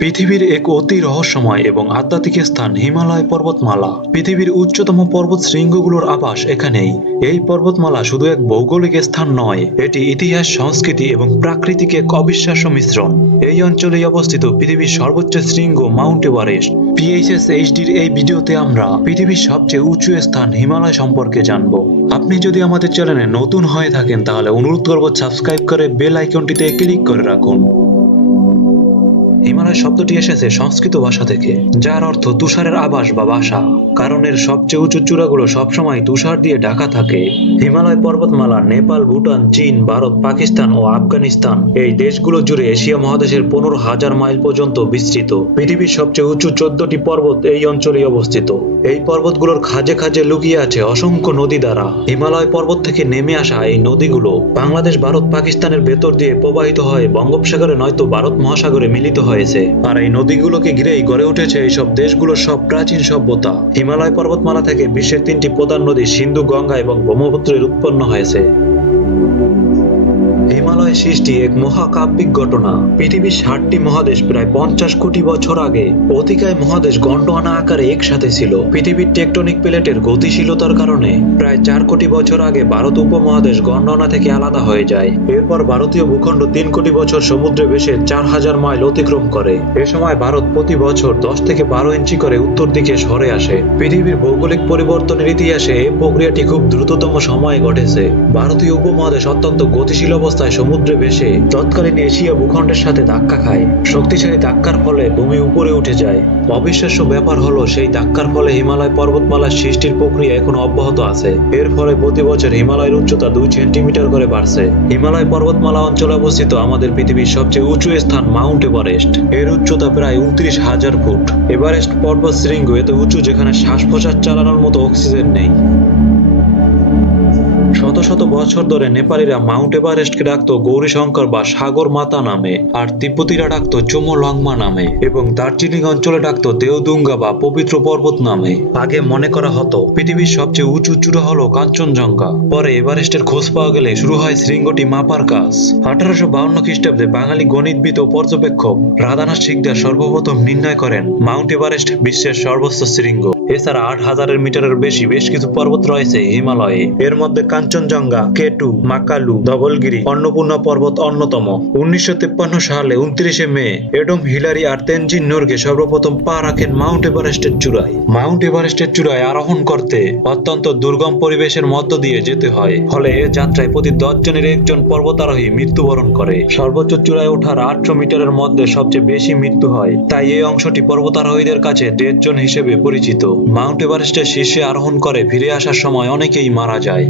পৃথিবীর এক অতি রহস্যময় এবং আধ্যাত্মিক স্থান, হিমালয় পর্বতমালা। পৃথিবীর উচ্চতম পর্বত শৃঙ্গগুলোর আবাস এখানেই। এই পর্বতমালা শুধু এক ভৌগোলিক স্থান নয়, এটি ইতিহাস, সংস্কৃতি এবং প্রাকৃতিক এক অবিশ্বাস্য মিশ্রণ। এই অঞ্চলেই অবস্থিত পৃথিবীর সর্বোচ্চ শৃঙ্গ মাউন্ট এভারেস্ট। পিএইচএস এইচডির এই ভিডিওতে আমরা পৃথিবীর সবচেয়ে উঁচু স্থান হিমালয় সম্পর্কে জানব। আপনি যদি আমাদের চ্যানেলে নতুন হয়ে থাকেন, তাহলে অনুরোধ করব সাবস্ক্রাইব করে বেল আইকনটিতে ক্লিক করে রাখুন। হিমালয় শব্দটি এসেছে সংস্কৃত ভাষা থেকে, যার অর্থ তুষারের আবাস বা বাসা। কারণ এর সবচেয়ে উঁচু চূড়াগুলো সবসময় তুষার দিয়ে ঢাকা থাকে। হিমালয় পর্বতমালা, নেপাল, ভুটান, চীন, ভারত, পাকিস্তান ও আফগানিস্তান এই দেশগুলো জুড়ে এশিয়া মহাদেশের পনেরো হাজার মাইল পর্যন্ত বিস্তৃত। পৃথিবীর সবচেয়ে উঁচু চোদ্দটি পর্বত এই অঞ্চলেই অবস্থিত। এই পর্বতগুলোর খাজে খাজে লুকিয়ে আছে অসংখ্য নদী দ্বারা। হিমালয় পর্বত থেকে নেমে আসা এই নদীগুলো বাংলাদেশ, ভারত, পাকিস্তানের ভেতর দিয়ে প্রবাহিত হয়, বঙ্গোপসাগরে নয়তো ভারত মহাসাগরে মিলিত হয়েছে। আর এই নদীগুলোকে ঘিরেই গড়ে উঠেছে এইসব দেশগুলোর সব প্রাচীন সভ্যতা। হিমালয় পর্বতমালা থেকে বিশ্বের তিনটি প্রধান নদী সিন্ধু, গঙ্গা এবং ব্রহ্মপুত্রের উৎপন্ন হয়েছে। হিমালয় সৃষ্টি এক মহাকাব্যিক ঘটনা। পৃথিবীর ষাটটি মহাদেশ প্রায় পঞ্চাশ কোটি বছর আগে অতিকায় মহাদেশ গন্ডোয়ানা আকারে একসাথে ছিল। পৃথিবীর টেকটনিক প্লেটের গতিশীলতার কারণে প্রায় চার কোটি বছর আগে ভারত উপমহাদেশ গন্ডোয়ানা থেকে আলাদা হয়ে যায়। এরপর ভারতীয় ভূখণ্ড তিন কোটি বছর সমুদ্রে ভেসে চার হাজার মাইল অতিক্রম করে। এ সময় ভারত প্রতি বছর দশ থেকে বারো ইঞ্চি করে উত্তর দিকে সরে আসে। পৃথিবীর ভৌগোলিক পরিবর্তনের ইতিহাসে এই প্রক্রিয়াটি খুব দ্রুততম সময়ে ঘটেছে। ভারতীয় উপমহাদেশ অত্যন্ত গতিশীল অবস্থায় সমুদ্রে ভেসে তৎকালীন এশিয়া ভূখণ্ডের সাথে ধাক্কা খায়। শক্তিশালী ধাক্কার ফলে ভূমি উপরে উঠে যায়। অবিশ্বাস্য ব্যাপার হলো, সেই ধাক্কার ফলে হিমালয় পর্বতমালার সৃষ্টির প্রক্রিয়া এখন অব্যাহত আছে। এর ফলে প্রতি বছর হিমালয়ের উচ্চতা দুই সেন্টিমিটার করে বাড়ছে। হিমালয় পর্বতমালা অঞ্চলে অবস্থিত আমাদের পৃথিবীর সবচেয়ে উঁচু স্থান মাউন্ট এভারেস্ট। এর উচ্চতা প্রায় উনত্রিশ হাজার ফুট। এভারেস্ট পর্বত শৃঙ্গ এত উঁচু যেখানে শ্বাস প্রশ্বাস চালানোর মতো অক্সিজেন নেই। শত শত বছর ধরে নেপালিরা মাউন্ট এভারেস্টকে ডাকতো গৌরীশঙ্কর বা সাগর মাতা নামে, আর তিব্বতীরা ডাকতো চুমো লংমা নামে, এবং দার্জিলিং অঞ্চলে ডাকতো দেওদুঙ্গা বা পবিত্র পর্বত নামে। আগে মনে করা হতো, পৃথিবীর সবচেয়ে উঁচু চূড়া হলো কাঞ্চনজঙ্ঘা। পরে এভারেস্টের খোঁজ পাওয়া গেলে শুরু হয় শৃঙ্গটি মাপার কাজ। আঠারোশো বাউন্ন খ্রিস্টাব্দে বাঙালি গণিতবিদ ও পর্যবেক্ষক রাধানাথ সিকদার সর্বপ্রথম নির্ণয় করেন, মাউন্ট এভারেস্ট বিশ্বের সর্বোচ্চ শৃঙ্গ। এছাড়া আট হাজারের মিটারের বেশি বেশ কিছু পর্বত রয়েছে হিমালয়ে। এর মধ্যে কাঞ্চনজঙ্ঘা, কেটু, মাকালু, ধবলগিরি, অন্নপূর্ণা পর্বত অন্যতম। উনিশশো তিপ্পান্ন সালে উনত্রিশে মে, এডম হিলারি আর তেনজিন নোরগে সর্বপ্রথম পা রাখেন মাউন্ট এভারেস্টের চূড়ায়। মাউন্ট এভারেস্টের চূড়ায় আরোহণ করতে অত্যন্ত দুর্গম পরিবেশের মধ্য দিয়ে যেতে হয়। ফলে এ যাত্রায় প্রতি দশ জনের একজন পর্বতারোহী মৃত্যুবরণ করে। সর্বোচ্চ চূড়ায় ওঠার আটশো মিটারের মধ্যে সবচেয়ে বেশি মৃত্যু হয়। তাই এই অংশটি পর্বতারোহীদের কাছে ডেড জোন হিসেবে পরিচিত। মাউন্ট এভারেস্টের শীর্ষে আরোহণ করে ফিরে আসার সময় অনেকেই মারা যায়।